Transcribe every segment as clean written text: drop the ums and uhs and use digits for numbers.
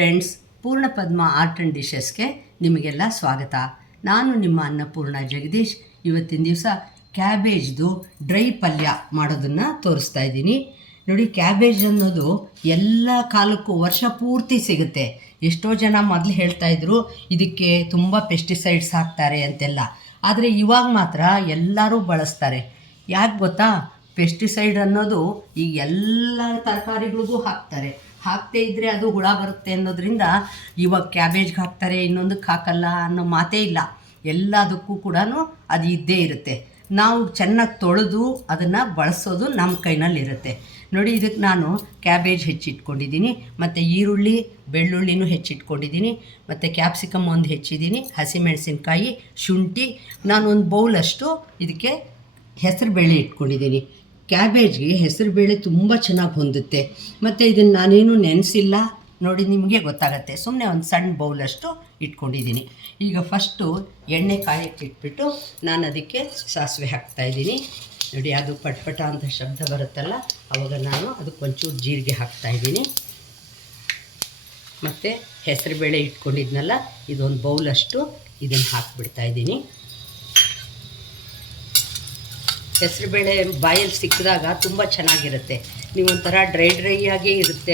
Friends, ಪೂರ್ಣಪದ್ಮ art and ಡಿಶಸ್ಗೆ ನಿಮಗೆಲ್ಲ ಸ್ವಾಗತ. ನಾನು ನಿಮ್ಮ ಅನ್ನಪೂರ್ಣ ಜಗದೀಶ್. ಇವತ್ತಿನ ದಿವಸ ಕ್ಯಾಬೇಜ್ದು ಡ್ರೈ ಪಲ್ಯ ಮಾಡೋದನ್ನು ತೋರಿಸ್ತಾ ಇದ್ದೀನಿ. ನೋಡಿ, ಕ್ಯಾಬೇಜ್ ಅನ್ನೋದು ಎಲ್ಲ ಕಾಲಕ್ಕೂ ವರ್ಷ ಪೂರ್ತಿ ಸಿಗುತ್ತೆ. ಎಷ್ಟೋ ಜನ ಮೊದಲು ಹೇಳ್ತಾಯಿದ್ರು ಇದಕ್ಕೆ ತುಂಬ ಪೆಸ್ಟಿಸೈಡ್ಸ್ ಹಾಕ್ತಾರೆ ಅಂತೆಲ್ಲ. ಆದರೆ ಇವಾಗ ಮಾತ್ರ ಎಲ್ಲರೂ ಬಳಸ್ತಾರೆ. ಯಾಕೆ ಗೊತ್ತಾ? ಪೆಸ್ಟಿಸೈಡ್ ಅನ್ನೋದು ಈಗ ಎಲ್ಲ ತರಕಾರಿಗಳಿಗೂ ಹಾಕ್ತಾರೆ. ಹಾಕದೇ ಇದ್ದರೆ ಅದು ಹುಳ ಬರುತ್ತೆ ಅನ್ನೋದ್ರಿಂದ ಇವಾಗ ಕ್ಯಾಬೇಜ್ಗೆ ಹಾಕ್ತಾರೆ, ಇನ್ನೊಂದಕ್ಕೆ ಹಾಕಲ್ಲ ಅನ್ನೋ ಮಾತೇ ಇಲ್ಲ. ಎಲ್ಲದಕ್ಕೂ ಕೂಡ ಅದು ಇದ್ದೇ ಇರುತ್ತೆ. ನಾವು ಚೆನ್ನಾಗಿ ತೊಳೆದು ಅದನ್ನು ಬಳಸೋದು ನಮ್ಮ ಕೈನಲ್ಲಿರುತ್ತೆ. ನೋಡಿ, ಇದಕ್ಕೆ ನಾನು ಕ್ಯಾಬೇಜ್ ಹೆಚ್ಚಿಟ್ಕೊಂಡಿದ್ದೀನಿ, ಮತ್ತು ಈರುಳ್ಳಿ ಬೆಳ್ಳುಳ್ಳಿನೂ ಹೆಚ್ಚಿಟ್ಕೊಂಡಿದ್ದೀನಿ, ಮತ್ತು ಕ್ಯಾಪ್ಸಿಕಮ್ ಒಂದು ಹೆಚ್ಚಿದ್ದೀನಿ, ಹಸಿಮೆಣಸಿನ್ಕಾಯಿ, ಶುಂಠಿ, ನಾನು ಒಂದು ಬೌಲಷ್ಟು ಇದಕ್ಕೆ ಹೆಸರುಬೇಳೆ ಇಟ್ಕೊಂಡಿದ್ದೀನಿ. ಕ್ಯಾಬೇಜ್ಗೆ ಹೆಸರುಬೇಳೆ ತುಂಬ ಚೆನ್ನಾಗಿ ಹೊಂದುತ್ತೆ. ಮತ್ತು ಇದನ್ನು ನಾನೇನು ನೆನೆಸಿಲ್ಲ. ನೋಡಿ, ನಿಮಗೆ ಗೊತ್ತಾಗತ್ತೆ. ಸುಮ್ಮನೆ ಒಂದು ಸಣ್ಣ ಬೌಲಷ್ಟು ಇಟ್ಕೊಂಡಿದ್ದೀನಿ. ಈಗ ಫಸ್ಟು ಎಣ್ಣೆ ಕಾಯಕ್ಕೆ ಇಟ್ಬಿಟ್ಟು ನಾನು ಅದಕ್ಕೆ ಸಾಸಿವೆ ಹಾಕ್ತಾಯಿದ್ದೀನಿ. ನೋಡಿ, ಅದು ಪಟ್ಪಟ ಅಂತ ಶಬ್ದ ಬರುತ್ತಲ್ಲ, ಆವಾಗ ನಾನು ಅದಕ್ಕೆ ಒಂಚೂರು ಜೀರಿಗೆ ಹಾಕ್ತಾಯಿದ್ದೀನಿ. ಮತ್ತು ಹೆಸರುಬೇಳೆ ಇಟ್ಕೊಂಡಿದ್ನಲ್ಲ, ಇದೊಂದು ಬೌಲಷ್ಟು ಇದನ್ನು ಹಾಕಿಬಿಡ್ತಾಯಿದ್ದೀನಿ. ಹೆಸರುಬೇಳೆ ಬಾಯಲ್ಲಿ ಸಿಕ್ಕಿದಾಗ ತುಂಬ ಚೆನ್ನಾಗಿರುತ್ತೆ. ನೀವೊಂಥರ ಡ್ರೈ ಆಗೇ ಇರುತ್ತೆ.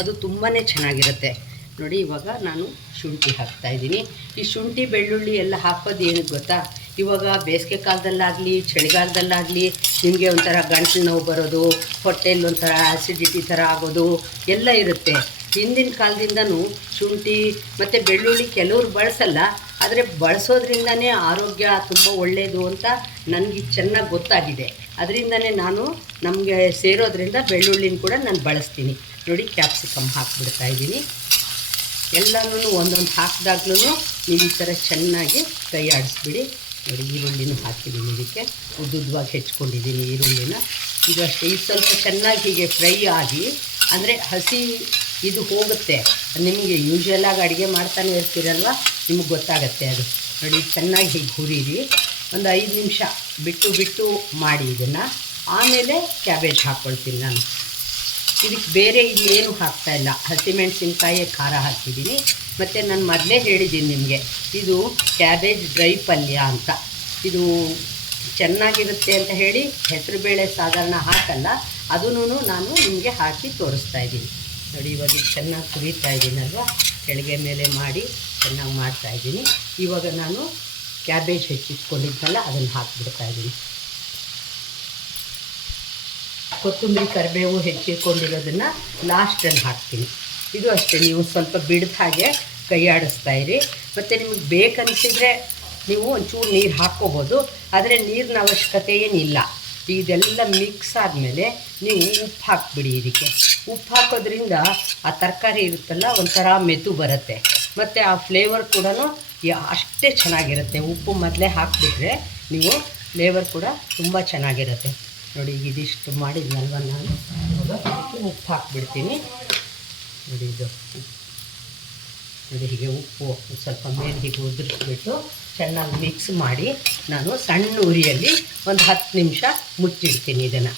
ಅದು ತುಂಬಾ ಚೆನ್ನಾಗಿರುತ್ತೆ. ನೋಡಿ, ಇವಾಗ ನಾನು ಶುಂಠಿ ಹಾಕ್ತಾಯಿದ್ದೀನಿ. ಈ ಶುಂಠಿ ಬೆಳ್ಳುಳ್ಳಿ ಎಲ್ಲ ಹಾಕೋದು ಏನಕ್ಕೆ ಗೊತ್ತಾ? ಇವಾಗ ಬೇಸಿಗೆ ಕಾಲದಲ್ಲಾಗಲಿ ಚಳಿಗಾಲದಲ್ಲಾಗಲಿ ನಿಮಗೆ ಒಂಥರ ಗಂಟಲು ನೋವು ಬರೋದು, ಹೊಟ್ಟೆಯಲ್ಲಿ ಒಂಥರ ಆ್ಯಸಿಡಿಟಿ ಥರ ಆಗೋದು ಎಲ್ಲ ಇರುತ್ತೆ. ಹಿಂದಿನ ಕಾಲದಿಂದನೂ ಶುಂಠಿ ಮತ್ತು ಬೆಳ್ಳುಳ್ಳಿ ಕೆಲವ್ರು ಬಳಸಲ್ಲ, ಆದರೆ ಬಳಸೋದ್ರಿಂದನೇ ಆರೋಗ್ಯ ತುಂಬ ಒಳ್ಳೆಯದು ಅಂತ ನನಗೆ ಚೆನ್ನಾಗಿ ಗೊತ್ತಾಗಿದೆ. ಅದರಿಂದನೇ ನಾನು ನಮಗೆ ಸೇರೋದ್ರಿಂದ ಬೆಳ್ಳುಳ್ಳಿನ ಕೂಡ ನಾನು ಬಳಸ್ತೀನಿ. ನೋಡಿ, ಕ್ಯಾಪ್ಸಿಕಮ್ ಹಾಕಿಬಿಡ್ತಾಯಿದ್ದೀನಿ. ಎಲ್ಲನೂ ಒಂದೊಂದು ಹಾಕಿದಾಗ್ಲೂ ನೀವು ಈ ಥರ ಚೆನ್ನಾಗಿ ಕೈ ಆಡಿಸ್ಬಿಡಿ. ನೋಡಿ, ಈರುಳ್ಳಿನೂ ಹಾಕಿದ್ದೀನಿ. ಇದಕ್ಕೆ ಉದ್ದುದ್ದವಾಗಿ ಹೆಚ್ಕೊಂಡಿದ್ದೀನಿ ಈರುಳ್ಳಿನ. ಇದು ಅಷ್ಟೇ, ಇದು ಸ್ವಲ್ಪ ಚೆನ್ನಾಗಿ ಹೀಗೆ ಫ್ರೈ ಆಗಿ, ಅಂದರೆ ಹಸಿ ಇದು ಹೋಗುತ್ತೆ. ನಿಮಗೆ ಯೂಶ್ವಲಾಗಿ ಅಡುಗೆ ಮಾಡ್ತಾನೆ ಇರ್ತೀರಲ್ವ, ನಿಮಗೆ ಗೊತ್ತಾಗತ್ತೆ ಅದು. ನೋಡಿ, ಚೆನ್ನಾಗಿ ಹೀಗೆ ಹುರಿರಿ. ಒಂದು 5 ನಿಮಿಷ ಬಿಟ್ಟು ಮಾಡಿ ಇದನ್ನು. ಆಮೇಲೆ ಕ್ಯಾಬೇಜ್ ಹಾಕ್ಕೊಳ್ತೀನಿ ನಾನು. ಇದಕ್ಕೆ ಬೇರೆ ಇನ್ನೇನು ಹಾಕ್ತಾಯಿಲ್ಲ. ಹಸಿಮೆಣಸಿನ್ಕಾಯಿ ಖಾರ ಹಾಕಿದ್ದೀನಿ. ಮತ್ತು ನಾನು ಮೊದಲೇ ಹೇಳಿದ್ದೀನಿ ನಿಮಗೆ, ಇದು ಕ್ಯಾಬೇಜ್ ಡ್ರೈ ಪಲ್ಯ ಅಂತ. ಇದು ಚೆನ್ನಾಗಿರುತ್ತೆ ಅಂತ ಹೇಳಿ ಹೆಸರುಬೇಳೆ ಸಾಧಾರಣ ಹಾಕಲ್ಲ, ಅದನ್ನು ನಾನು ನಿಮಗೆ ಹಾಕಿ ತೋರಿಸ್ತಾ ಇದ್ದೀನಿ. ನೋಡಿ, ಇವಾಗ ಚೆನ್ನಾಗಿ ಹುರಿತಾ ಇದ್ದೀನಲ್ವ, ಕೆಳಗೆ ಮೇಲೆ ಮಾಡಿ ಚೆನ್ನಾಗಿ ಮಾಡ್ತಾಯಿದ್ದೀನಿ. ಇವಾಗ ನಾನು ಕ್ಯಾಬೇಜ್ ಹೆಚ್ಚಿಟ್ಕೊಂಡಿದ್ದಲ್ಲ ಅದನ್ನು ಹಾಕಿಬಿಡ್ತಾಯಿದ್ದೀನಿ. ಕೊತ್ತಂಬರಿ ಕರಿಬೇವು ಹೆಚ್ಚಿಟ್ಕೊಂಡಿರೋದನ್ನು ಲಾಸ್ಟಲ್ಲಿ ಹಾಕ್ತೀನಿ. ಇದು ಅಷ್ಟೇ, ನೀವು ಸ್ವಲ್ಪ ಬಿಡ್ದ ಹಾಗೆ ಕೈ ಆಡಿಸ್ತಾಯಿರಿ. ಮತ್ತು ನಿಮಗೆ ಬೇಕನ್ನಿಸಿದರೆ ನೀವು ಒಂಚೂರು ನೀರು ಹಾಕ್ಕೋಬೋದು, ಆದರೆ ನೀರಿನ ಅವಶ್ಯಕತೆ ಏನಿಲ್ಲ. ಇದೆಲ್ಲ ಮಿಕ್ಸ್ ಆದಮೇಲೆ ನೀವು ಉಪ್ಪು ಹಾಕಿಬಿಡಿ. ಇದಕ್ಕೆ ಉಪ್ಪು ಹಾಕೋದ್ರಿಂದ ಆ ತರಕಾರಿ ಇರುತ್ತಲ್ಲ ಒಂಥರ ಮೆತು ಬರುತ್ತೆ, ಮತ್ತು ಆ ಫ್ಲೇವರ್ ಕೂಡ ಅಷ್ಟೇ ಚೆನ್ನಾಗಿರುತ್ತೆ. ಉಪ್ಪು ಮೊದಲೇ ಹಾಕಿಬಿಟ್ರೆ ನೀವು ಫ್ಲೇವರ್ ಕೂಡ ತುಂಬ ಚೆನ್ನಾಗಿರುತ್ತೆ. ನೋಡಿ, ಇದಿಷ್ಟು ಮಾಡಿದ್ನಲ್ವ ನಾನು, ಇವಾಗ ಉಪ್ಪು ಹಾಕಿಬಿಡ್ತೀನಿ. ನೋಡಿ, ಇದು ನೋಡಿ, ಹೀಗೆ ಉಪ್ಪು ಸ್ವಲ್ಪ ಮೇಲೆ ಹೀಗೆ ಉದುರಿಸ್ಬಿಟ್ಟು ಚೆನ್ನಾಗಿ ಮಿಕ್ಸ್ ಮಾಡಿ ನಾನು ಸಣ್ಣ ಉರಿಯಲ್ಲಿ ಒಂದು 10 ನಿಮಿಷ ಮುಚ್ಚಿಡ್ತೀನಿ ಇದನ್ನು.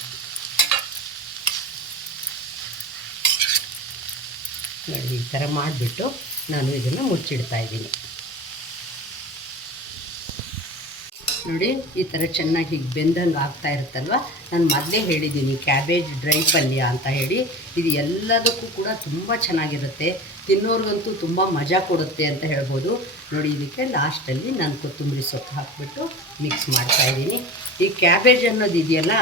ನೋಡಿ, ಈ ಥರ ಮಾಡಿಬಿಟ್ಟು ನಾನು ಇದನ್ನು ಮುಚ್ಚಿಡ್ತಾಯಿದ್ದೀನಿ. ನೋಡಿ, ಈ ಥರ ಚೆನ್ನಾಗಿ ಹೀಗೆ ಬೆಂದಂಗೆ ಆಗ್ತಾ ಇರುತ್ತಲ್ವ. ನಾನು ಮೊದಲೇ ಹೇಳಿದ್ದೀನಿ ಕ್ಯಾಬೇಜ್ ಡ್ರೈ ಪಲ್ಯ ಅಂತ ಹೇಳಿ. ಇದು ಎಲ್ಲದಕ್ಕೂ ಕೂಡ ತುಂಬ ಚೆನ್ನಾಗಿರುತ್ತೆ. ತಿನ್ನೋರ್ಗಂತೂ ತುಂಬ ಮಜಾ ಕೊಡುತ್ತೆ ಅಂತ ಹೇಳ್ಬೋದು. ನೋಡಿ, ಇದಕ್ಕೆ ಲಾಸ್ಟಲ್ಲಿ ನಾನು ಕೊತ್ತಂಬರಿ ಸೊಪ್ಪು ಹಾಕಿಬಿಟ್ಟು ಮಿಕ್ಸ್ ಮಾಡ್ತಾಯಿದ್ದೀನಿ. ಈ ಕ್ಯಾಬೇಜ್ ಅನ್ನೋದು ಇದೆಯಲ್ಲ,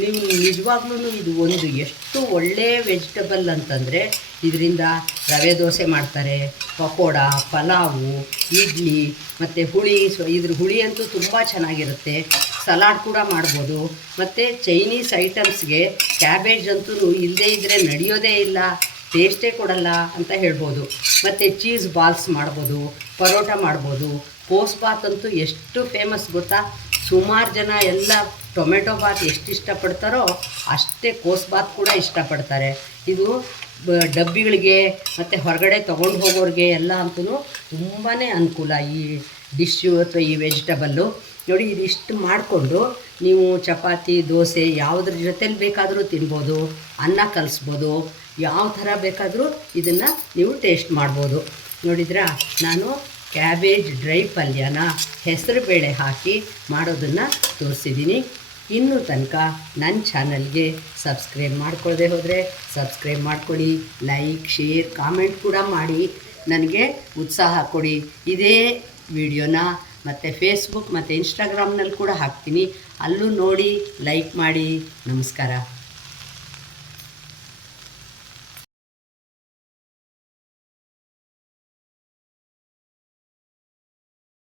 ನೀವು ನಿಜವಾಗ್ಲೂ ಇದು ಒಂದು ಎಷ್ಟು ಒಳ್ಳೆಯ ವೆಜಿಟಬಲ್ ಅಂತಂದರೆ, ಇದರಿಂದ ರವೆ ದೋಸೆ ಮಾಡ್ತಾರೆ, ಪಕೋಡ, ಪಲಾವು, ಇಡ್ಲಿ, ಮತ್ತು ಹುಳಿ. ಇದ್ರ ಹುಳಿ ಅಂತೂ ತುಂಬ ಚೆನ್ನಾಗಿರುತ್ತೆ. ಸಲಾಡ್ ಕೂಡ ಮಾಡ್ಬೋದು. ಮತ್ತು ಚೈನೀಸ್ ಐಟಮ್ಸ್ಗೆ ಕ್ಯಾಬೇಜ್ ಅಂತೂ ಇಲ್ಲದೇ ಇದ್ದರೆ ನಡೆಯೋದೇ ಇಲ್ಲ, ಟೇಸ್ಟೇ ಕೊಡಲ್ಲ ಅಂತ ಹೇಳ್ಬೋದು. ಮತ್ತು ಚೀಸ್ ಬಾಲ್ಸ್ ಮಾಡ್ಬೋದು, ಪರೋಟ ಮಾಡ್ಬೋದು. ಕೋಸ್ ಬಾತ್ ಅಂತೂ ಎಷ್ಟು ಫೇಮಸ್ ಗೊತ್ತಾ? ಸುಮಾರು ಜನ ಎಲ್ಲ ಟೊಮೆಟೊ ಬಾತ್ ಎಷ್ಟು ಇಷ್ಟಪಡ್ತಾರೋ ಅಷ್ಟೇ ಕೋಸ್ ಬಾತ್ ಕೂಡ ಇಷ್ಟಪಡ್ತಾರೆ. ಇದು ಡಬ್ಬಿಗಳಿಗೆ ಮತ್ತು ಹೊರಗಡೆ ತೊಗೊಂಡು ಹೋಗೋರಿಗೆ ಎಲ್ಲ ಅಂತೂ ತುಂಬಾ ಅನುಕೂಲ ಈ ಡಿಶ್ಶು ಅಥವಾ ಈ ವೆಜಿಟಬಲ್ಲು. ನೋಡಿ, ಇದಿಷ್ಟು ಮಾಡಿಕೊಂಡು ನೀವು ಚಪಾತಿ, ದೋಸೆ ಯಾವುದ್ರ ಜೊತೆಲಿ ಬೇಕಾದರೂ ತಿನ್ಬೋದು. ಅನ್ನ ಕಲಿಸ್ಬೋದು. ಯಾವ ಥರ ಬೇಕಾದರೂ ಇದನ್ನು ನೀವು ಟೇಸ್ಟ್ ಮಾಡ್ಬೋದು. ನೋಡಿದ್ರಾ, ನಾನು ಕ್ಯಾಬೇಜ್ ಡ್ರೈ ಪಲ್ಯನ ಹೆಸರುಬೇಳೆ ಹಾಕಿ ಮಾಡೋದನ್ನು ತೋರಿಸಿದ್ದೀನಿ. ಇನ್ನೂ ತನಕ ನನ್ನ ಚಾನಲ್ಗೆ ಸಬ್ಸ್ಕ್ರೈಬ್ ಮಾಡ್ಕೊಳ್ಳದೆ ಹೋದರೆ ಸಬ್ಸ್ಕ್ರೈಬ್ ಮಾಡ್ಕೊಳ್ಳಿ, ಲೈಕ್, ಶೇರ್, ಕಾಮೆಂಟ್ ಕೂಡ ಮಾಡಿ, ನನಗೆ ಉತ್ಸಾಹ ಕೊಡಿ. ಇದೇ ವಿಡಿಯೋನ ಮತ್ತು ಫೇಸ್ಬುಕ್ ಮತ್ತು ಇನ್ಸ್ಟಾಗ್ರಾಮ್ನಲ್ಲಿ ಕೂಡ ಹಾಕ್ತೀನಿ, ಅಲ್ಲೂ ನೋಡಿ ಲೈಕ್ ಮಾಡಿ. ನಮಸ್ಕಾರ.